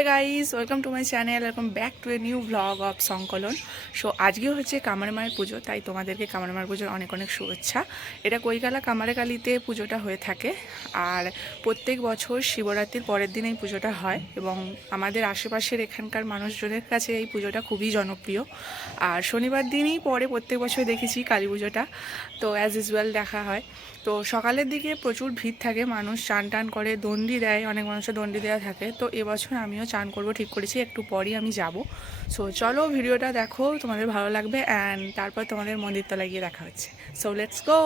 Hey guys welcome to my channel welcome back to a new vlog of সংকলন। So আজকে হচ্ছে কামার মায়ের পুজো, তাই তোমাদেরকে কামার মায়ের পুজোর অনেক অনেক শুভেচ্ছা। এটা কৈকালা কামারে কালীতে পুজোটা হয়ে থাকে, আর প্রত্যেক বছর শিবরাত্রির পরের দিন এই পুজোটা হয় এবং আমাদের আশেপাশের এখানকার মানুষজনের কাছে এই পুজোটা খুবই জনপ্রিয়। আর শনিবার দিনই পরে প্রত্যেক বছর দেখেছি কালী পুজোটা, তো অ্যাজ ইউজুয়াল দেখা হয়। তো সকালের দিকে প্রচুর ভিড় থাকে, মানুষ চান টান করে, দণ্ডি দেয়, অনেক মানুষের দণ্ডি দেওয়া থাকে। তো এবছর আমিও চান করব ঠিক করেছি, একটু পরই আমি যাব। সো চলো ভিডিওটা দেখো, তোমাদের ভালো লাগবে অ্যান্ড তারপর তোমাদের মন্দিরতলা গিয়ে দেখা হচ্ছে। So let's go.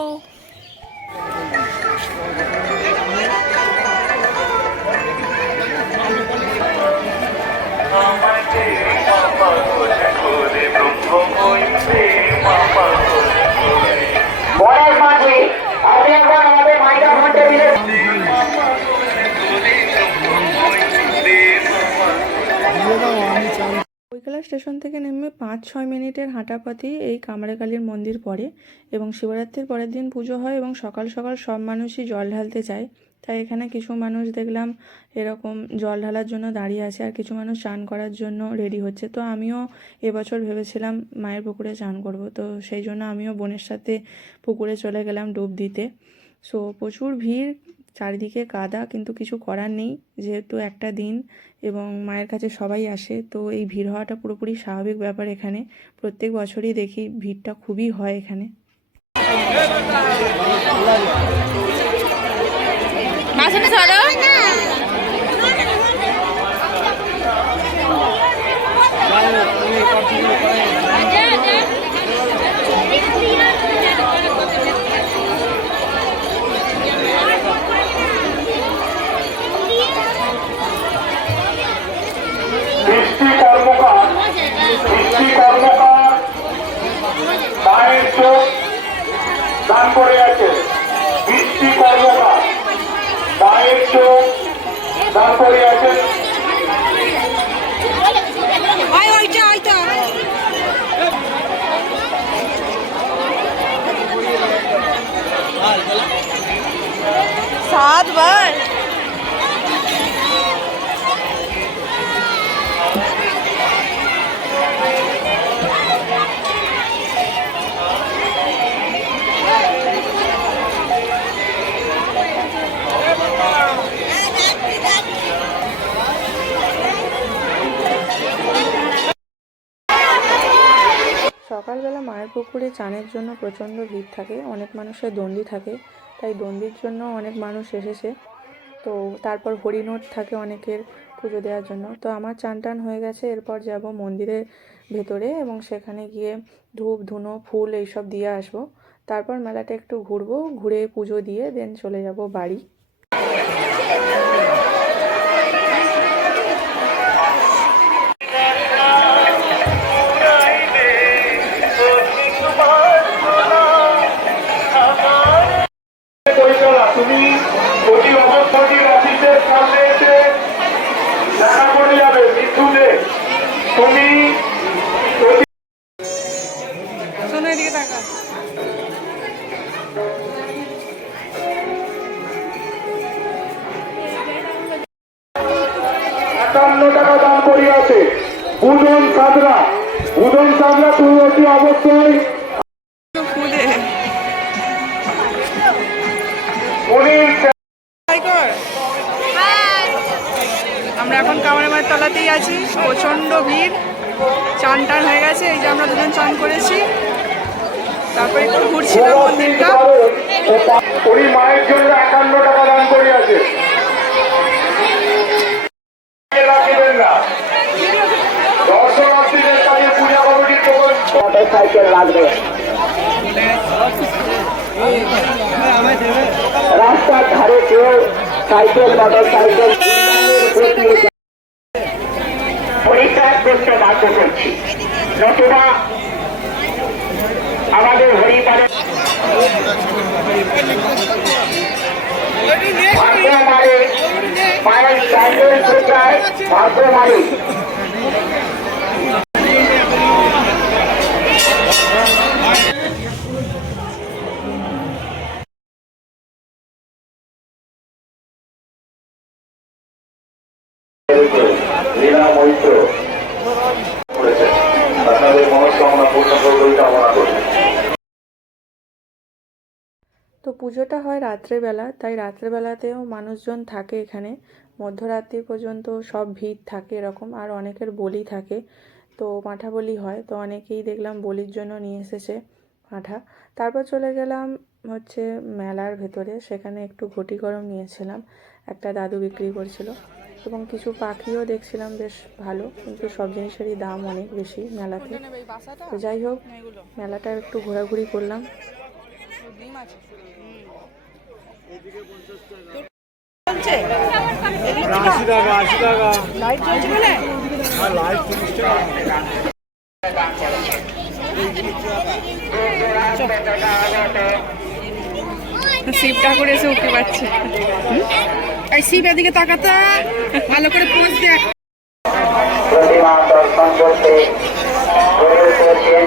Kaikala station থেকে নেমে 5-6 মিনিটের হাঁটাপথেই এই কামরাকালীর মন্দির পড়ে এবং শিবরাত্রির পরের দিন পুজো হয় এবং সকাল সকাল সব মানুষই জল ঢালতে চায়। তাই এখানে কিছু মানুষ দেখলাম এরকম জল ঢালার জন্য দাঁড়িয়ে আছে, আর কিছু মানুষ চান করার জন্য রেডি হচ্ছে। তো আমিও এবছর ভেবেছিলাম মায়ের পুকুরে চান করব, তো সেই জন্য আমিও বোনের সাথে পুকুরে চলে গেলাম ডুব দিতে। সো প্রচুর ভিড়, চারিদিকে কাদা, কিন্তু কিছু করার নেই, যেহেতু একটা দিন এবং মায়ের কাছে সবাই আসে, তো এই ভিড় হওয়াটা পুরোপুরি স্বাভাবিক ব্যাপার। এখানে প্রত্যেক বছরই দেখি ভিড়টা খুবই হয় এখানে। মায়ের চোখ দান করে আছে, বৃষ্টি কর্মকার মায়ের চোখ দান করে আছে। सातবার সকালবেলা মায়ের পুকুরে চানের জন্য প্রচণ্ড ভিড় থাকে, অনেক মানুষের দণ্ডি থাকে, তাই দণ্ডির জন্য অনেক মানুষ এসেছে। তো তারপর হরিনোট থাকে অনেকের পুজো দেওয়ার জন্য। তো আমার চান টান হয়ে গেছে, এরপর যাব মন্দিরের ভেতরে এবং সেখানে গিয়ে ধূপ ধুনো ফুল এইসব দিয়ে আসবো। তারপর মেলাটা একটু ঘুরবো, ঘুরে পুজো দিয়ে দেন চলে যাব বাড়ি। তুমি প্রতি অবস্থাটির অফিসের সামনে এসে দেখা করে যাবে মিথুনে। তুমি টাকা দান করিয়াছে বুধন সাদরা। বুধন সাদরা তুমি অতি অবশ্যই আমরা এখন কামার মায়ের তলাতেই আছি, প্রচণ্ড ভিড়, চান টান হয়ে গেছে, এই যে আমরা দুজন চান করেছি, তারপরে একটু ঘুরছিলাম মন্দিরটা। উনি মায়ের জন্য 51 টাকা দান করিয়াছে। দর্শনার্থীদের কাছে পূজা কমিটির মোটরসাইকেল লাগবে, রাস্তার ধারে কেউ সাইকেল মোটরসাইকেল পরিত্যাগ করতে বাধ্য করছি, নতুবা আমাদের হরিপাড়ে ভাগ্য মারে মায়ের সাইকেল কোথায় ভাগ্য মারে। তো পুজোটা হয় রাত্রেবেলা, তাই রাত্রেবেলাতেও মানুষজন থাকে এখানে, মধ্যরাত্রি পর্যন্ত সব ভিড় থাকে এরকম। আর অনেকের বলি থাকে, তো পাঁঠা বলি হয়, তো অনেকেই দেখলাম বলির জন্য নিয়ে এসেছে পাঁঠা। তারপর চলে গেলাম হচ্ছে মেলার ভেতরে, সেখানে একটু ঘটি গরম নিয়েছিলাম, একটা দাদু বিক্রি করছিল, এবং কিছু পাখিও দেখছিলাম বেশ ভালো, কিন্তু সব জিনিসেরই দাম অনেক বেশি মেলাতে। তো যাই হোক, মেলাটা একটু ঘোরাঘুরি করলাম। শিব ঠাকুর এসে উঠে পাচ্ছে, এই শিব এদিকে তাকাতে ভালো করে পোজ দেখ। প্রতিমা দর্শন করতে প্রবেশ করছেন।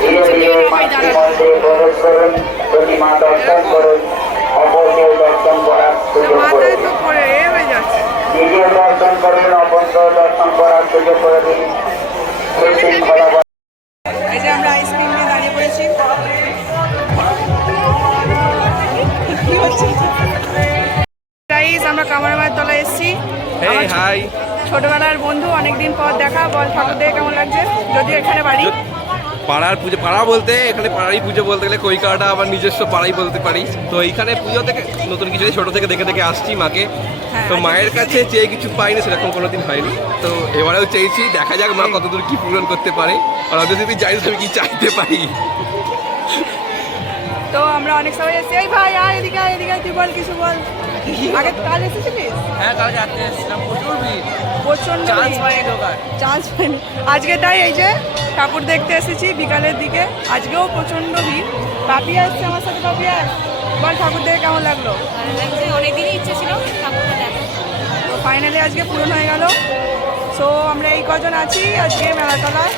ধীরে ধীরে মাতৃ মন্দিরে প্রবেশ করুন, প্রতিমা দর্শন করুন, অপরকেও দর্শন করার সুযোগ করে দিন। নিজেও দর্শন করুন, অপরকেও দর্শন করার সুযোগ করে দিন। শৃঙ্খলা এই যে আমরা আইসক্রিম নিয়ে দাঁড়িয়ে পড়েছি। কি হচ্ছে গাইস, আমরা কামারমায়ের তলায় এসেছি। হাই, ছোটবেলার বন্ধু, অনেকদিন পর দেখা। বল ঠাকুর দেখে কেমন লাগছে? যদিও এখানে বাড়ি, পাড়ার পুজো, পাড়া বলতে এখানে পাড়ারই পুজো বলতে গেলে কৈকাটা আবার নিজস্ব পাড়াই বলতে পারি। তো এইখানে পুজো থেকে নতুন কিছু ছোট থেকে দেখে দেখে আসছি মাকে। তো মায়ের কাছে চেয়ে কিছু পাইনি, সেরকম কোনোদিন হয়নি। তো এবারেও চেয়েছি, দেখা যাক মা কতদূর কি পূরণ করতে পারে, আর আমি যদি যাই আমি কি চাইতে পারি। তো আমরা অনেক সময় এসেছি। এই ভাই আয় এদিকে, আয় এদিকে, তুই বল কিছু বল। আগে কাল এসেছিলিস? হ্যাঁ, কাল রাত্রে এসেছিলাম, প্রচুর ভিড়, প্রচন্ড চান্স পাইনি ঢোকার। চান্স পাইনি। আজকে তাই এই যে ঠাকুর দেখতে এসেছি বিকালের দিকে, আজকেও প্রচন্ড ভিড়। পাপিয়া এসছে আমার সাথে। পাপিয়া বল ঠাকুর দেখে কেমন লাগলো? অনেকদিনই ইচ্ছে ছিল ঠাকুরটা দেখা। তো ফাইনালি আজকে পূরণ হয়ে গেল। সো আমরা এই কজন আছি আজকে মেলাতলায়।